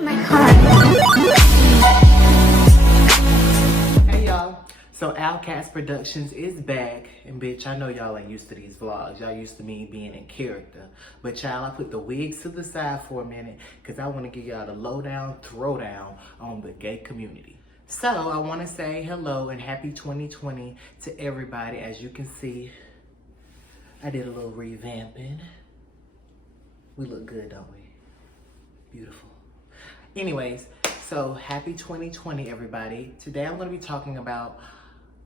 my heart. Hey y'all, so Outcast Productions is back, and bitch, I know y'all ain't used to these vlogs. Y'all used to me being in character. But child, I put the wigs to the side for a minute because I want to give y'all the lowdown, throwdown on the gay community. So I want to say hello and happy 2020 to everybody. As you can see, I did a little revamping. We look good, don't we? Beautiful. Anyways, so happy 2020, everybody. Today I'm going to be talking about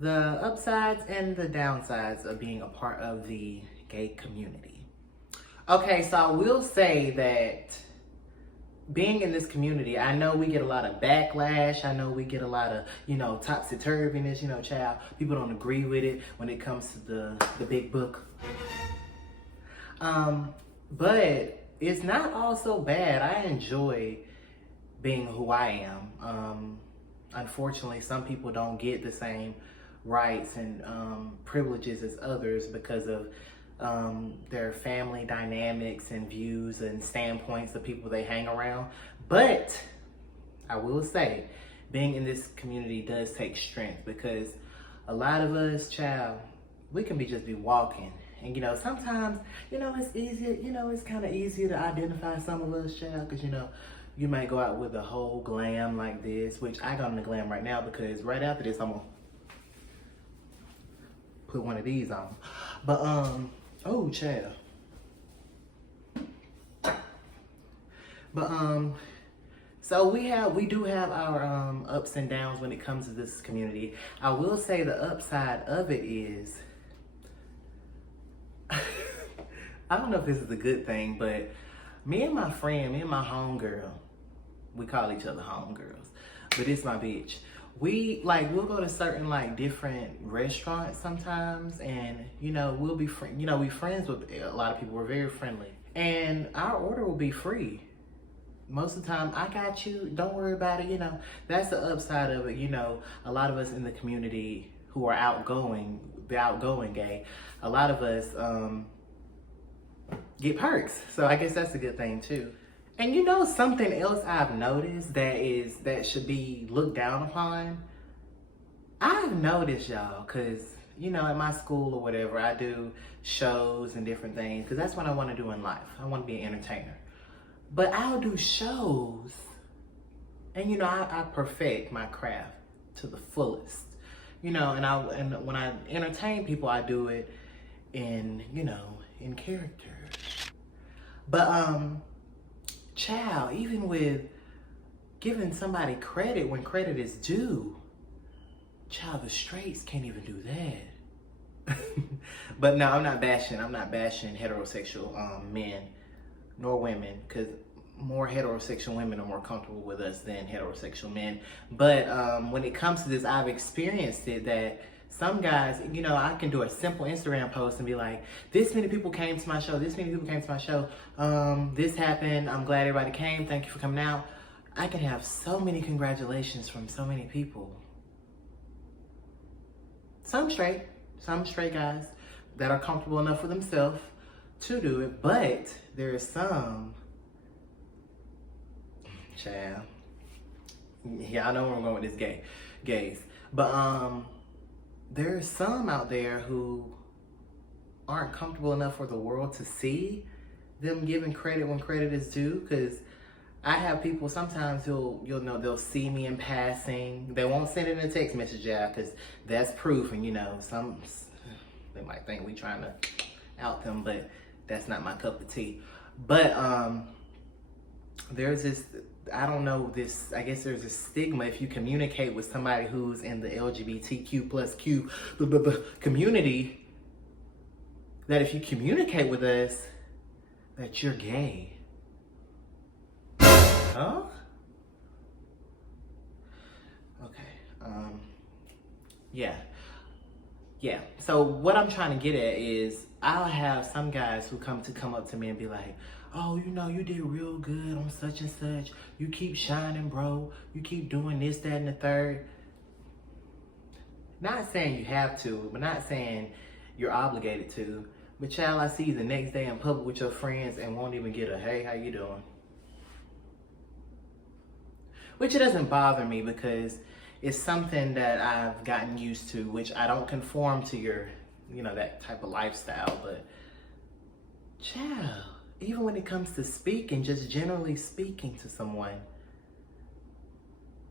the upsides and the downsides of being a part of the gay community. Okay, so I will say that being in this community, I know we get a lot of backlash. I know we get a lot of, topsy-turviness, child. People don't agree with it when it comes to the big book. But it's not all so bad. I enjoy being who I am. Unfortunately, some people don't get the same rights and privileges as others because of their family dynamics and views and standpoints of people they hang around. But I will say, being in this community does take strength because a lot of us, child, we can just be walking. And sometimes, it's easier, it's kind of easier to identify some of us, child, because, you might go out with a whole glam like this, which I got on the glam right now because right after this, I'm gonna put one of these on. But, oh, child. But, so we do have our ups and downs when it comes to this community. I will say the upside of it is, I don't know if this is a good thing, but me and my homegirl, we call each other homegirls, but it's my bitch. We'll go to certain different restaurants sometimes, and we'll be we friends with a lot of people. We're very friendly, and our order will be free. Most of the time, I got you. Don't worry about it. That's the upside of it. A lot of us in the community who are the outgoing gay, a lot of us get perks. So I guess that's a good thing too. And something else I've noticed that should be looked down upon. I've noticed, y'all, because at my school or whatever, I do shows and different things because that's what I want to do in life. I want to be an entertainer. But I'll do shows, and I perfect my craft to the fullest. And when I entertain people, I do it in character. But child, even with giving somebody credit when credit is due, child, the straights can't even do that. But no, I'm not bashing heterosexual men nor women, because more heterosexual women are more comfortable with us than heterosexual men. But when it comes to this, I've experienced it that some guys, I can do a simple Instagram post and be like, this many people came to my show, this happened, I'm glad everybody came, thank you for coming out. I can have so many congratulations from so many people. Some straight guys that are comfortable enough with themselves to do it, but there is some, child, I know where I'm going with this gays, but there's some out there who aren't comfortable enough for the world to see them giving credit when credit is due. Because I have people sometimes they'll see me in passing. They won't send it in a text message out because that's proof. And some they might think we trying to out them, but that's not my cup of tea. But there's this, I don't know, I guess there's a stigma if you communicate with somebody who's in the LGBTQ plus Q community, that if you communicate with us, that you're gay. Huh? Okay. Yeah. So what I'm trying to get at is I'll have some guys who come up to me and be like, oh, you did real good on such and such. You keep shining, bro. You keep doing this, that, and the third. Not saying you have to, but not saying you're obligated to. But child, I see you the next day in public with your friends and won't even get a, hey, how you doing? which it doesn't bother me because it's something that I've gotten used to, which I don't conform to your, that type of lifestyle. But child, even when it comes to speaking, just generally speaking to someone,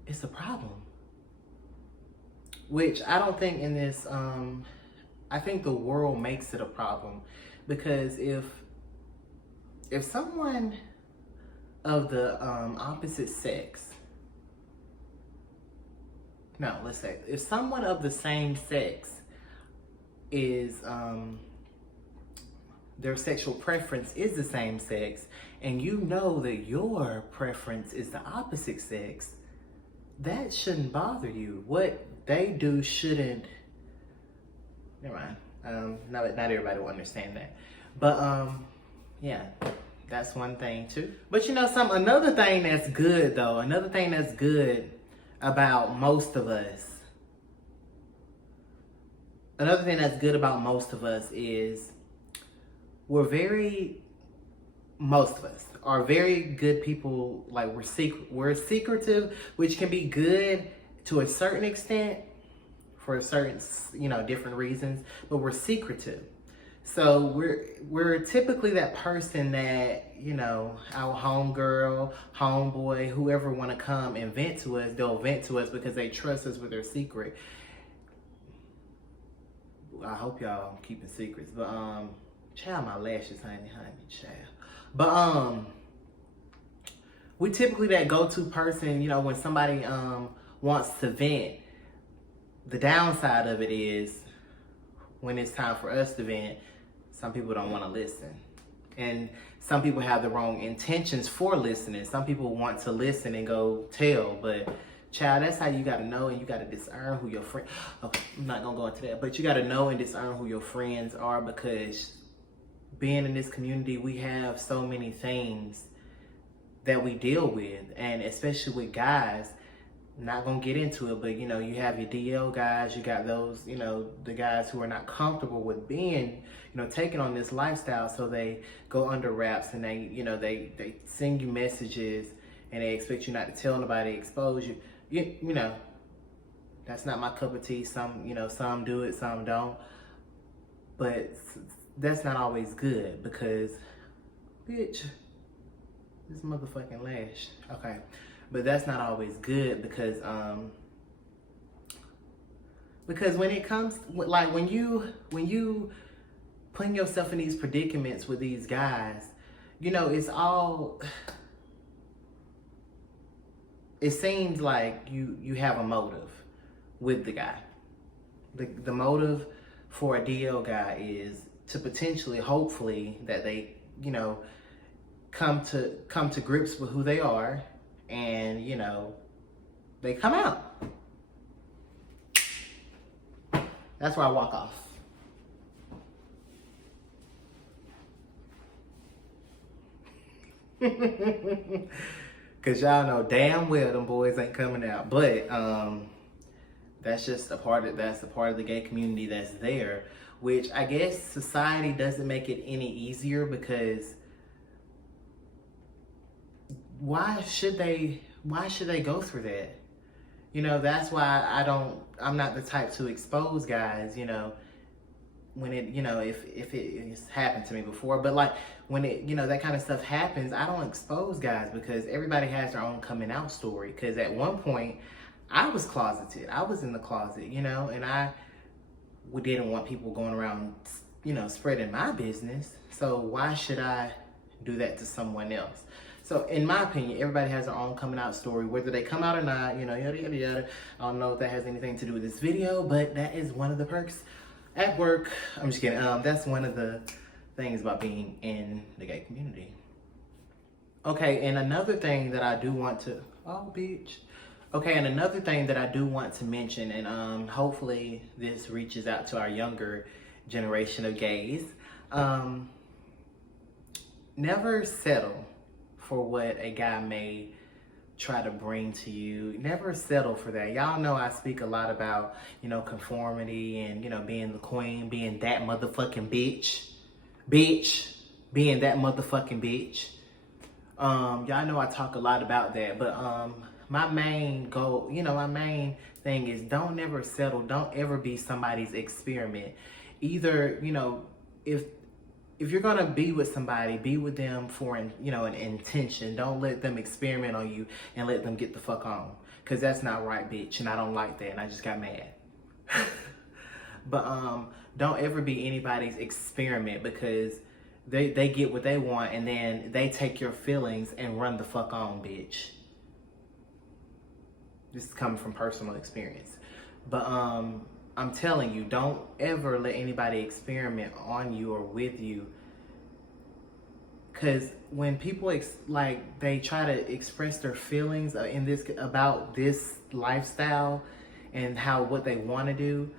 it's a problem. Which I don't think in this, I think the world makes it a problem, because if someone of the opposite sex, no, let's say, if someone of the same sex is, their sexual preference is the same sex, and you know that your preference is the opposite sex, that shouldn't bother you. What they do shouldn't, never mind. Not everybody will understand that. But yeah, that's one thing too. But another thing that's good though, another thing that's good about most of us, is most of us are very good people. Like we're secretive, which can be good to a certain extent for certain, different reasons, but we're secretive. So we're typically that person that, our homegirl, homeboy, whoever want to come and vent to us, they'll vent to us because they trust us with their secret. I hope y'all keeping secrets, but child, my lashes, honey, child. But we typically that go-to person, when somebody wants to vent. The downside of it is when it's time for us to vent, some people don't want to listen. And some people have the wrong intentions for listening. Some people want to listen and go tell, but child, that's how you got to know, and you got to discern who your friend. Okay, I'm not going to go into that, but you got to know and discern who your friends are, because being in this community, we have so many things that we deal with, and especially with guys. Not gonna get into it, but you have your DL guys, you got those, the guys who are not comfortable with being, taking on this lifestyle, so they go under wraps, and they, they send you messages and they expect you not to tell nobody, expose you. That's not my cup of tea. Some do it, some don't. But that's not always good, because, bitch, this motherfucking lash. Okay. But that's not always good, because when it comes, like when you putting yourself in these predicaments with these guys, it's all, it seems like you have a motive with the guy. The motive for a DL guy is to potentially, hopefully, that they, come to grips with who they are, and they come out. That's where I walk off. Cause y'all know damn well them boys ain't coming out. But that's just a part of the gay community that's there, which I guess society doesn't make it any easier, because why should they go through that? That's why I'm not the type to expose guys, when it, if it's happened to me before, but like when it, that kind of stuff happens, I don't expose guys, because everybody has their own coming out story. Because at one point I was closeted. I was in the closet, and I didn't want people going around, spreading my business. So why should I do that to someone else? So in my opinion, everybody has their own coming out story, whether they come out or not, yada, yada, yada. I don't know if that has anything to do with this video, but that is one of the perks at work. I'm just kidding. That's one of the things about being in the gay community. Okay, and another thing that I do want to, and another thing that I do want to mention, and hopefully this reaches out to our younger generation of gays. Never settle for what a guy may try to bring to you. Never settle for that. Y'all know I speak a lot about, conformity and, being the queen, being that motherfucking bitch, being that motherfucking bitch. Y'all know I talk a lot about that, but my main goal, my main thing is don't ever settle. Don't ever be somebody's experiment. Either, if you're gonna be with somebody, be with them for an intention. Don't let them experiment on you and let them get the fuck on, cause that's not right, bitch. And I don't like that. And I just got mad. But don't ever be anybody's experiment, because they get what they want and then they take your feelings and run the fuck on, bitch. This is coming from personal experience. But I'm telling you, don't ever let anybody experiment on you or with you. Because when people they try to express their feelings about this lifestyle and what they want to do,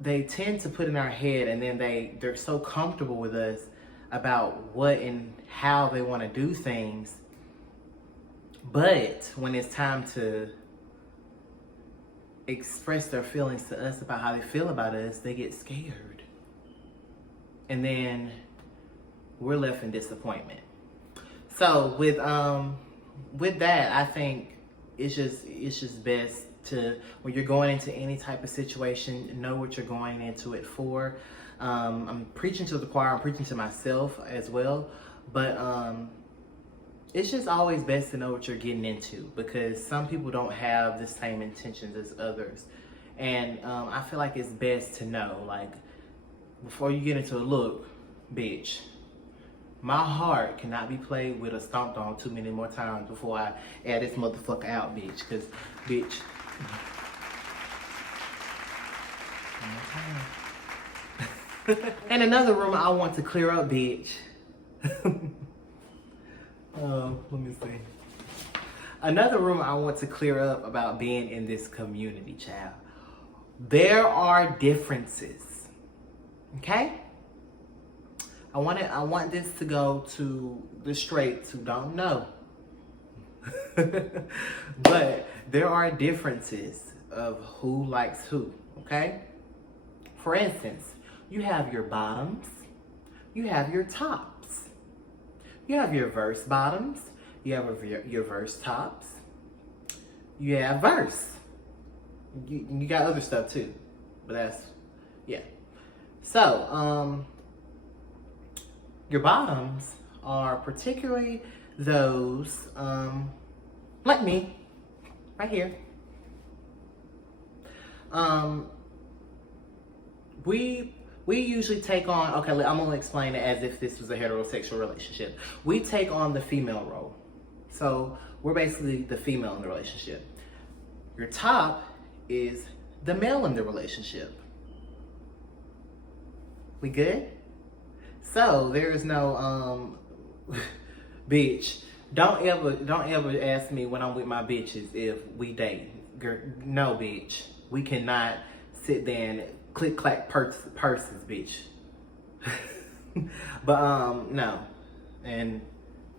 they tend to put in our head, and then they're so comfortable with us about what and how they want to do things. But when it's time to express their feelings to us about how they feel about us, they get scared. And then we're left in disappointment. So with that, I think it's just best to, when you're going into any type of situation, know what you're going into it for. I'm preaching to the choir, I'm preaching to myself as well, but it's just always best to know what you're getting into, because some people don't have the same intentions as others. And I feel like it's best to know, before you get into it, look, bitch, my heart cannot be played with or stomped on too many more times before I add this motherfucker out, bitch. Because, bitch. And another room I want to clear up, bitch. Let me see. Another room I want to clear up about being in this community, child. There are differences. Okay? I want this to go to the straights who don't know. But there are differences of who likes who, okay? For instance, you have your bottoms, you have your tops. You have your verse bottoms, you have your verse tops, you have verse. You got other stuff too, but that's, yeah. So, your bottoms are particularly those, like me, right here. We usually take on, okay, I'm gonna explain it as if this was a heterosexual relationship. We take on the female role. So we're basically the female in the relationship. Your top is the male in the relationship. We good? So there is no, bitch, don't ever ask me when I'm with my bitches if we date. Girl, no, bitch. We cannot sit there and click clack purses, bitch. But no, and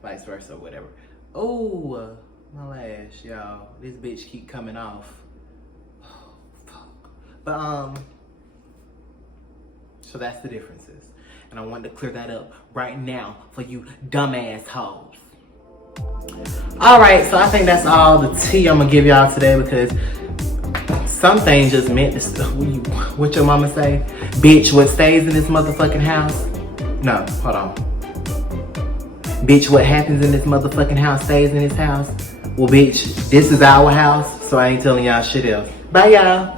vice versa, whatever. Oh, my lash, y'all. This bitch keep coming off. Oh, fuck. But so that's the differences, and I wanted to clear that up right now for you dumbass hoes. All right, so I think that's all the tea I'm gonna give y'all today, because some things just meant to, what your mama say? Bitch, what stays in this motherfucking house? No, hold on. Bitch, what happens in this motherfucking house stays in this house? Well, bitch, this is our house, so I ain't telling y'all shit else. Bye, y'all.